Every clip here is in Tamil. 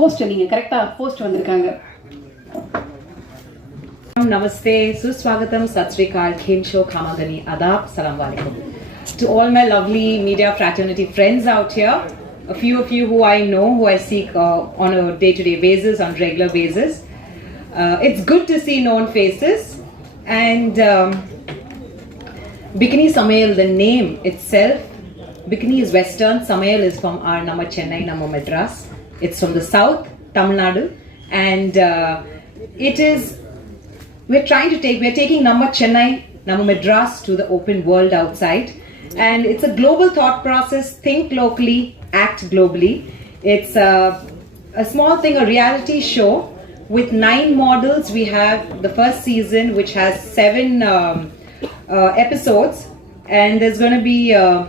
போஸ்ட் நீங்க கரெக்டா போஸ்ட் வந்திருக்காங்க Namaste, Suswagatam, Sat Sri Akal, Khemsho, Khamagani, Adab, Salam Alaikum. To all my lovely media fraternity friends out here, a few of you who I know, who I seek uh, on a day-to-day basis, on regular basis. Uh, it's good to see known faces. And um, Bikini Samayal, the name itself, Bikini is Western, Samayal is from our Nama Chennai, Nama Madras. It's from the south, Tamil Nadu. And uh, it is we're trying to take we're taking Namma Chennai, Namma Madras to the open world outside. And it's a global thought process. Think locally, act globally. It's a, a small thing, a reality show with nine models. We have the first season, which has seven um, uh, episodes, and there's going to be uh,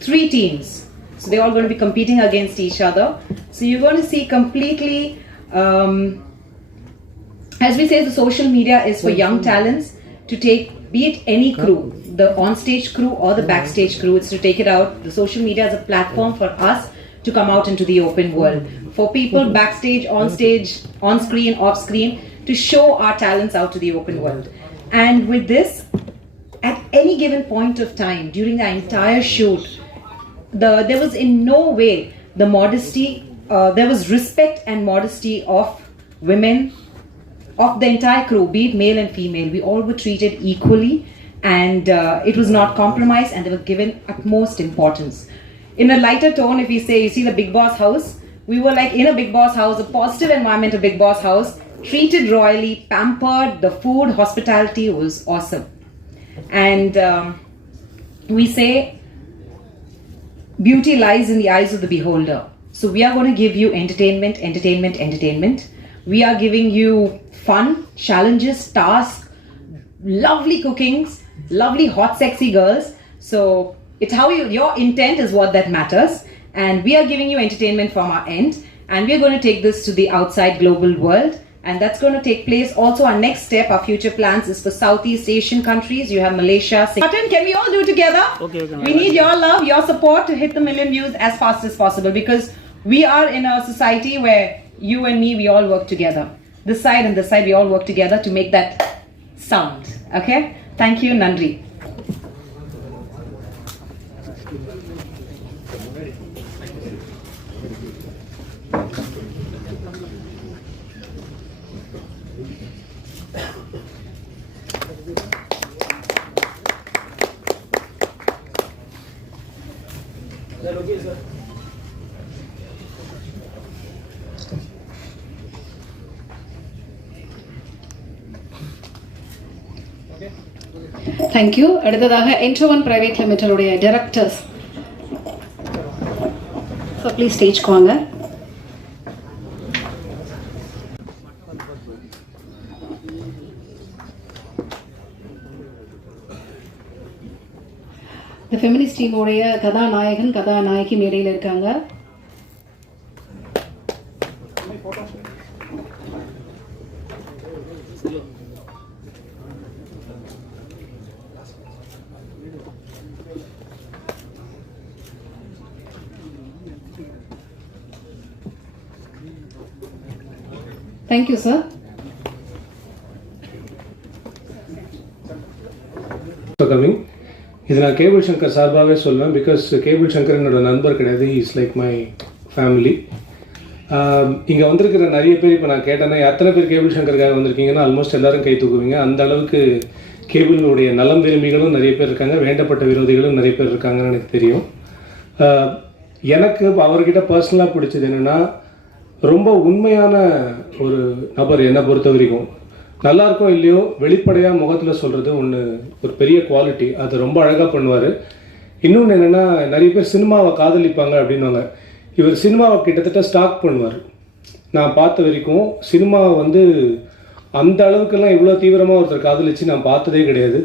three teams. So they're all going to be competing against each other. So you're going to see completely. Um, as we say, the social media is for young talents to take, be it any crew, the on-stage crew or the backstage crew, it's to take it out. The social media is a platform for us to come out into the open world. For people backstage, on stage, on screen, off screen, to show our talents out to the open world. And with this, at any given point of time during the entire shoot, the there was in no way the modesty. Uh, there was respect and modesty of women, of the entire crew, be it male and female. We all were treated equally, and uh, it was not compromised, and they were given utmost importance. In a lighter tone, if we say, you see the Big Boss house, we were like in a Big Boss house, a positive environment a Big Boss house, treated royally, pampered. The food, hospitality was awesome, and um, we say beauty lies in the eyes of the beholder. So we are going to give you entertainment, entertainment, entertainment. We are giving you fun, challenges, tasks, lovely cookings, lovely hot, sexy girls. So it's how you, your intent is what that matters. And we are giving you entertainment from our end. And we are going to take this to the outside global world. And that's going to take place. Also, our next step, our future plans is for Southeast Asian countries. You have Malaysia. Singapore. Can we all do together? Okay, okay, We need your love, your support to hit the million views as fast as possible because we are in a society where you and me, we all work together. This side and this side, we all work together to make that sound. Okay? Thank you, Nandri. Thank you அடுத்ததாக என்ட்ரோவன் பிரைவேட் லிமிட்டடுடைய டைரக்டர்ஸ் ஸோ ப்ளீஸ் ஸ்டேஜ்க்கு வாங்க. இந்த ஃபெமினிஸ்ட் டீமோடைய கதாநாயகன் கதாநாயகி மேடையில் இருக்காங்க. தேங்க்யூ சார் கமிங் இது நான் கேபிள் சங்கர் சார்பாகவே சொல்லுவேன் பிகாஸ் கேபிள் சங்கர் என்னோட நண்பர் கிடையாது. இஸ் லைக் மை ஃபேமிலி இங்கே வந்திருக்கிற நிறைய பேர் இப்போ நான் கேட்டேன்னா எத்தனை பேர் கேபிள் சங்கருக்காக வந்திருக்கீங்கன்னா ஆல்மோஸ்ட் எல்லாரும் கை தூக்குவீங்க. அந்த அளவுக்கு கேபிளுடைய நலம் விரும்பிகளும் நிறைய பேர் இருக்காங்க. வேண்டப்பட்ட விரோதிகளும் நிறைய பேர் இருக்காங்கன்னு எனக்கு தெரியும். Uh, எனக்கு அவர்கிட்ட பர்சனலாக பிடிச்சது என்னென்னா ரொம்ப உண்மையான ஒரு நபர் என்னை பொறுத்த வரைக்கும். நல்லா இருக்கோ இல்லையோ வெளிப்படையாக முகத்தில் சொல்கிறது ஒன்று ஒரு பெரிய குவாலிட்டி அது ரொம்ப அழகாக பண்ணுவார். இன்னொன்று என்னென்னா நிறைய பேர் சினிமாவை காதலிப்பாங்க அப்படின்னுவாங்க. இவர் சினிமாவை கிட்டத்தட்ட ஸ்டாக் பண்ணுவார். நான் பார்த்த வரைக்கும் சினிமாவை வந்து அந்த அளவுக்கெல்லாம் இவ்வளோ தீவிரமாக ஒருத்தர் காதலிச்சு நான் பார்த்ததே கிடையாது.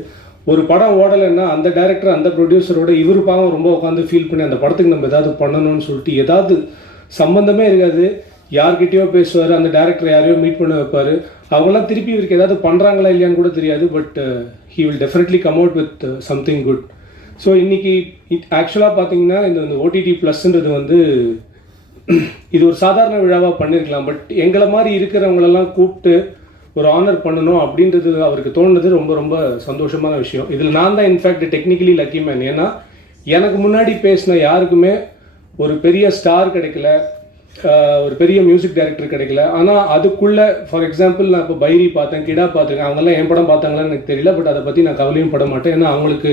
ஒரு படம் ஓடலைன்னா அந்த டேரக்டர் அந்த ப்ரொடியூசரோட இவர் பாவம் ரொம்ப உட்காந்து ஃபீல் பண்ணி அந்த படத்துக்கு நம்ம ஏதாவது பண்ணணும்னு சொல்லிட்டு ஏதாவது சம்மந்தமே இருக்காது. யார்கிட்டயோ பேசுவார் அந்த டேரக்டர் யாரையோ மீட் பண்ண வைப்பார். அவங்களாம் திருப்பி இவருக்கு ஏதாவது பண்ணுறாங்களா இல்லையான்னு கூட தெரியாது but he will definitely come out with something good so இன்னைக்கு ஆக்சுவலாக பார்த்தீங்கன்னா இந்த ஓடிடி ப்ளஸ்ன்றது வந்து இது ஒரு சாதாரண விழாவாக பண்ணியிருக்கலாம் பட் எங்களை மாதிரி இருக்கிறவங்களெல்லாம் கூப்பிட்டு ஒரு ஆனர் பண்ணணும் அப்படின்றது அவருக்கு தோணுது ரொம்ப ரொம்ப சந்தோஷமான விஷயம். இதில் நான் தான் இன்ஃபேக்ட் டெக்னிக்கலி லக்கி மேன் ஏன்னா எனக்கு முன்னாடி பேசின யாருக்குமே ஒரு பெரிய ஸ்டார் கிடைக்கல ஒரு பெரிய மியூசிக் டைரக்டர் கிடைக்கல. ஆனால் அதுக்குள்ள ஃபார் எக்ஸாம்பிள் நான் இப்போ பைரி பார்த்தேன் கிடா பார்த்துருக்கேன் அவங்கெல்லாம் என் படம் பார்த்தாங்களான்னு எனக்கு தெரியல பட் அதை பற்றி நான் கவலையும் பட மாட்டேன். ஏன்னா அவங்களுக்கு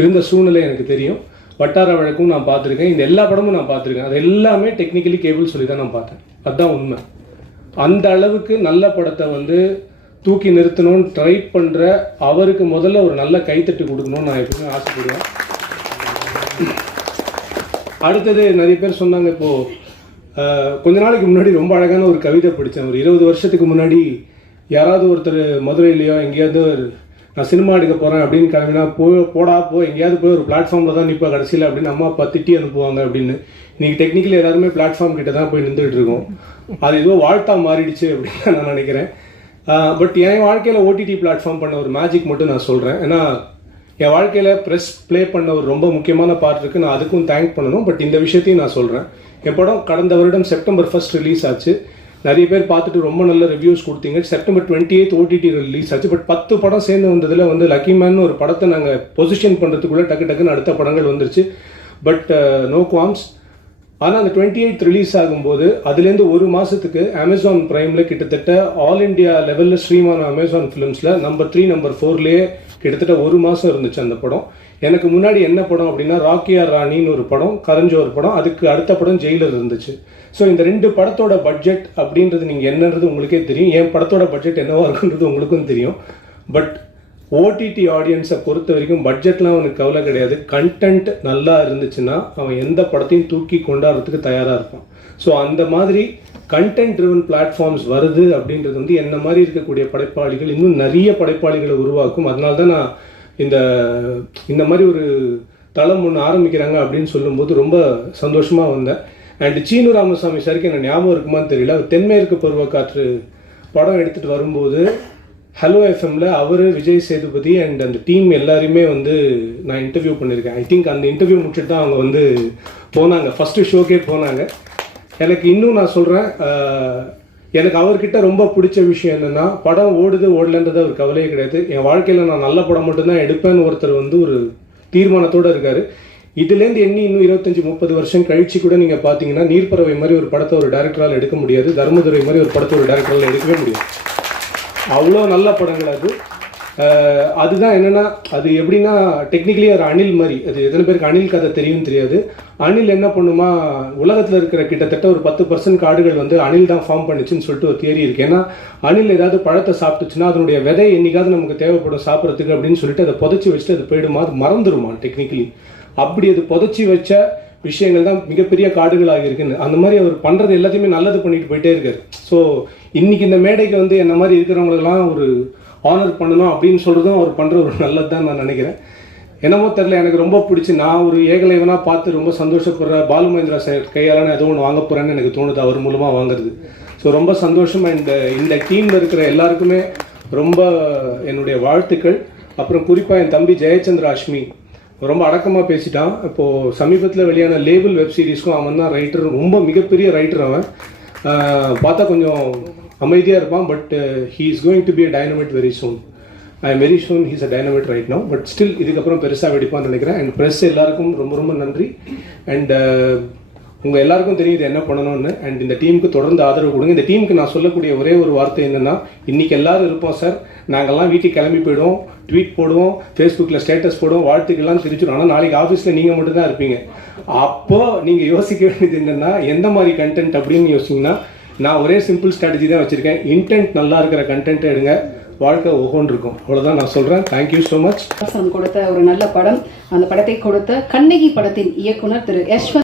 இருந்த சூழ்நிலை எனக்கு தெரியும். வட்டார வழக்கும் நான் பார்த்துருக்கேன். இந்த எல்லா படமும் நான் பார்த்துருக்கேன். அது எல்லாமே டெக்னிக்கலி கேபிள் சொல்லி தான் நான் பார்த்தேன். அதுதான் உண்மை. அந்த அளவுக்கு நல்ல படத்தை வந்து தூக்கி நிறுத்தணும்னு ட்ரை பண்ணுற அவருக்கு முதல்ல ஒரு நல்ல கைத்தட்டு கொடுக்கணும்னு நான் எப்பவுமே ஆசைப்படுவேன். அடுத்தது நிறைய பேர் சொன்னாங்க இப்போது கொஞ்ச நாளைக்கு முன்னாடி ரொம்ப அழகான ஒரு கவிதை படித்தேன். ஒரு இருபது வருஷத்துக்கு முன்னாடி யாராவது ஒருத்தர் மதுரையிலையோ எங்கேயாவது நான் சினிமா எடுக்க போகிறேன் அப்படின்னு கிளம்பினா போ போடா போ எங்கேயாவது போய் ஒரு பிளாட்ஃபார்மில் தான் நிற்பா கடைசியில் அப்படின்னு அம்மா அப்பா திட்டி அனுப்புவாங்க அப்படின்னு. இன்னைக்கு டெக்னிக்கலி எல்லாருமே பிளாட்ஃபார்ம் கிட்ட தான் போய் நின்றுட்டு இருக்கோம். அது ஏதோ வாழ்த்தா மாறிடுச்சு அப்படின்னு நான் நினைக்கிறேன். பட் என் வாழ்க்கையில் ஓடிடி பிளாட்ஃபார்ம் பண்ண ஒரு மேஜிக் மட்டும் நான் சொல்கிறேன் ஏன்னா என் வாழ்க்கையில் ப்ரெஸ் ப்ளே பண்ண ஒரு ரொம்ப முக்கியமான பார்ட் இருக்குது நான் அதுக்கும் தேங்க் பண்ணணும். பட் இந்த விஷயத்தையும் நான் சொல்கிறேன் என் படம் கடந்த வருடம் செப்டம்பர் ஃபர்ஸ்ட் ரிலீஸ் ஆச்சு. நிறைய பேர் பார்த்துட்டு ரொம்ப நல்ல ரிவ்யூஸ் கொடுத்தீங்க. September twenty eighth OTT release ஆச்சு. பட் பத்து படம் சேர்ந்து வந்ததில் வந்து லக்கி மேன் ஒரு படத்தை நாங்கள் பொசிஷன் பண்ணுறதுக்குள்ளே டக்கு டக்குன்னு அடுத்த படங்கள் வந்துருச்சு. பட் நோ குவாம்ஸ் ஆனால் அந்த டுவெண்ட்டி எயிட் ரிலீஸ் ஆகும்போது அதுலேருந்து ஒரு மாதத்துக்கு அமேசான் ப்ரைமில் கிட்டத்தட்ட ஆல் இண்டியா லெவலில் ஸ்ட்ரீமான அமேசான் ஃபிலிம்ஸில் நம்பர் த்ரீ நம்பர் ஃபோர்லேயே கிட்டத்தட்ட ஒரு மாதம் இருந்துச்சு அந்த படம். எனக்கு முன்னாடி என்ன படம் அப்படின்னா ராக்கியார் ராணின்னு ஒரு படம் கரஞ்ச ஒரு படம் அதுக்கு அடுத்த படம் ஜெயிலர் இருந்துச்சு. ஸோ இந்த ரெண்டு படத்தோட பட்ஜெட் அப்படின்றது நீங்கள் என்னன்றது உங்களுக்கே தெரியும். என் படத்தோட பட்ஜெட் என்னவாக இருக்குன்றது உங்களுக்கும் தெரியும். பட் ஓடிடி ஆடியன்ஸை பொறுத்த வரைக்கும் பட்ஜெட்லாம் அவனுக்கு கவலை கிடையாது. கண்டென்ட் நல்லா இருந்துச்சுன்னா அவன் எந்த படத்தையும் தூக்கி கொண்டாடுறதுக்கு தயாராக இருப்பான். ஸோ அந்த மாதிரி கண்டென்ட் ட்ரிவன் பிளாட்ஃபார்ம்ஸ் வருது அப்படின்றது வந்து என்ன மாதிரி இருக்கக்கூடிய படைப்பாளிகள் இன்னும் நிறைய படைப்பாளிகளை உருவாக்கும். அதனால தான் நான் இந்த இந்த மாதிரி ஒரு தளம் ஒன்று ஆரம்பிக்கிறாங்க அப்படின்னு சொல்லும்போது ரொம்ப சந்தோஷமாக வந்தேன். அண்ட் சீனு ராமசாமி சாருக்கு எனக்கு ஞாபகம் இருக்குமான்னு தெரியல. அவர் தென்மேற்கு பருவக்காற்று படம் எடுத்துகிட்டு வரும்போது ஹலோ எஃப்எம்ல அவர் விஜய் சேதுபதி அண்ட் அந்த டீம் எல்லாரையுமே வந்து நான் இன்டர்வியூ பண்ணியிருக்கேன் ஐ திங்க் அந்த இன்டர்வியூ முடிச்சுட்டு தான் அவங்க வந்து போனாங்க. ஃபஸ்ட்டு ஷோக்கே போனாங்க. எனக்கு இன்னும் நான் சொல்கிறேன் எனக்கு அவர்கிட்ட ரொம்ப பிடிச்ச விஷயம் என்னென்னா படம் ஓடுது ஓடலன்றது அவர் கவலையே கிடையாது. என் வாழ்க்கையில் நான் நல்ல படம் மட்டும்தான் எடுப்பேன்னு ஒருத்தர் வந்து ஒரு தீர்மானத்தோடு இருக்கார். இதுலேருந்து எண்ணி இன்னும் இருபத்தஞ்சி முப்பது வருஷம் கழிச்சு கூட நீங்கள் பார்த்தீங்கன்னா நீர்ப்பறவை மாதிரி ஒரு படத்தை ஒரு டேரக்டரால் எடுக்க முடியாது. தர்மதுரை மாதிரி ஒரு படத்தை ஒரு டேரக்டரால் எடுக்கவே முடியாது. அவ்வளோ நல்ல படங்கள் அது. அதுதான் என்னன்னா அது எப்படின்னா டெக்னிக்கலி ஒரு அணில் மாதிரி. அது எத்தனை பேருக்கு அணில் கதை தெரியும் தெரியாது. அணில் என்ன பண்ணுமா உலகத்தில் இருக்கிற கிட்டத்தட்ட ஒரு பத்து பர்சன்ட் காடுகள் வந்து அணில் தான் ஃபார்ம் பண்ணுச்சுன்னு சொல்லிட்டு ஒரு தியரி இருக்கு. ஏன்னா அணில் ஏதாவது பழத்தை சாப்பிட்டுச்சுன்னா அதனுடைய விதை என்னைக்காவது நமக்கு தேவைப்படும் சாப்பிட்றதுக்கு அப்படின்னு சொல்லிட்டு அதை புதைச்சி வச்சுட்டு அது போயிடுமா? அது மறந்துடுமா டெக்னிக்கலி அப்படி அது புதைச்சி வச்ச விஷயங்கள் தான் மிகப்பெரிய காடுகளாக இருக்குன்னு. அந்த மாதிரி அவர் பண்ணுறது எல்லாத்தையுமே நல்லது பண்ணிட்டு போயிட்டே இருக்காரு. ஸோ இன்னைக்கு இந்த மேடைக்கு வந்து என்ன மாதிரி இருக்கிறவங்களெல்லாம் ஒரு ஆனர் பண்ணணும் அப்படின்னு சொல்கிறதும் அவர் பண்ணுற ஒரு நல்லது தான் நான் நினைக்கிறேன். என்னமோ தெரில எனக்கு ரொம்ப பிடிச்சி நான் ஒரு ஏகலைவனாக பார்த்து ரொம்ப சந்தோஷப்படுற பாலு மகேந்திரா சார் கையால் நான் ஏதோ ஒன்று வாங்க போகிறேன்னு எனக்கு தோணுது அவர் மூலமாக வாங்குறது. ஸோ ரொம்ப சந்தோஷமாக இந்த இந்த டீமில் இருக்கிற எல்லாருக்குமே ரொம்ப என்னுடைய வாழ்த்துக்கள். அப்புறம் குறிப்பாக என் தம்பி ஜெயச்சந்திர அஷ்மி. ரொம்ப அடக்கமாக பேசிட்டான். இப்போது சமீபத்தில் வெளியான லேபிள் வெப் சீரிஸ்க்கும் அவன் தான் ரைட்டர் ரொம்ப மிகப்பெரிய ரைட்டர் அவன். பார்த்தா கொஞ்சம் அமைதியாக இருப்பான் but he is going to be a dynamite very soon I am very soon he's a dynamite right no but still இதுக்கப்புறம் பெருசாக வெடிப்பான்னு நினைக்கிறேன். அண்ட் ப்ரெஸ் எல்லாருக்கும் ரொம்ப ரொம்ப நன்றி. அண்ட் uh, உங்கள் எல்லாருக்கும் தெரியுது என்ன பண்ணணும்னு. அண்ட் இந்த டீமுக்கு தொடர்ந்து ஆதரவு கொடுங்க. இந்த டீமுக்கு நான் சொல்லக்கூடிய ஒரே ஒரு வார்த்தை என்னென்னா இன்னைக்கு எல்லோரும் இருப்போம் சார் நாங்கள்லாம் வீட்டுக்கு கிளம்பி போயிடுவோம். ட்வீட் போடுவோம் ஃபேஸ்புக்கில் ஸ்டேட்டஸ் போடுவோம் வாழ்த்துக்கெல்லாம் தெரிஞ்சிடும் ஆனால் நாளைக்கு ஆஃபீஸில் நீங்கள் மட்டும்தான் இருப்பீங்க. அப்போது நீங்கள் யோசிக்க வேண்டியது என்னென்னா எந்த மாதிரி கண்டென்ட் அப்படின்னு யோசிச்சிங்கன்னா நான் ஒரே சிம்பிள் ஸ்ட்ராட்டஜி தான் வச்சுருக்கேன். இன்டென்ட் நல்லா இருக்கிற கண்டென்ட் எடுங்க. வாழ்க்கை ஒவ்வொன்று இருக்கும் அவ்வளோதான் நான் சொல்கிறேன் தேங்க்யூ ஸோ மச் கொடுத்த ஒரு நல்ல படம். அந்த படத்தை கொடுத்த கண்ணகி படத்தின் இயக்குனர் திரு யஷ்வந்த்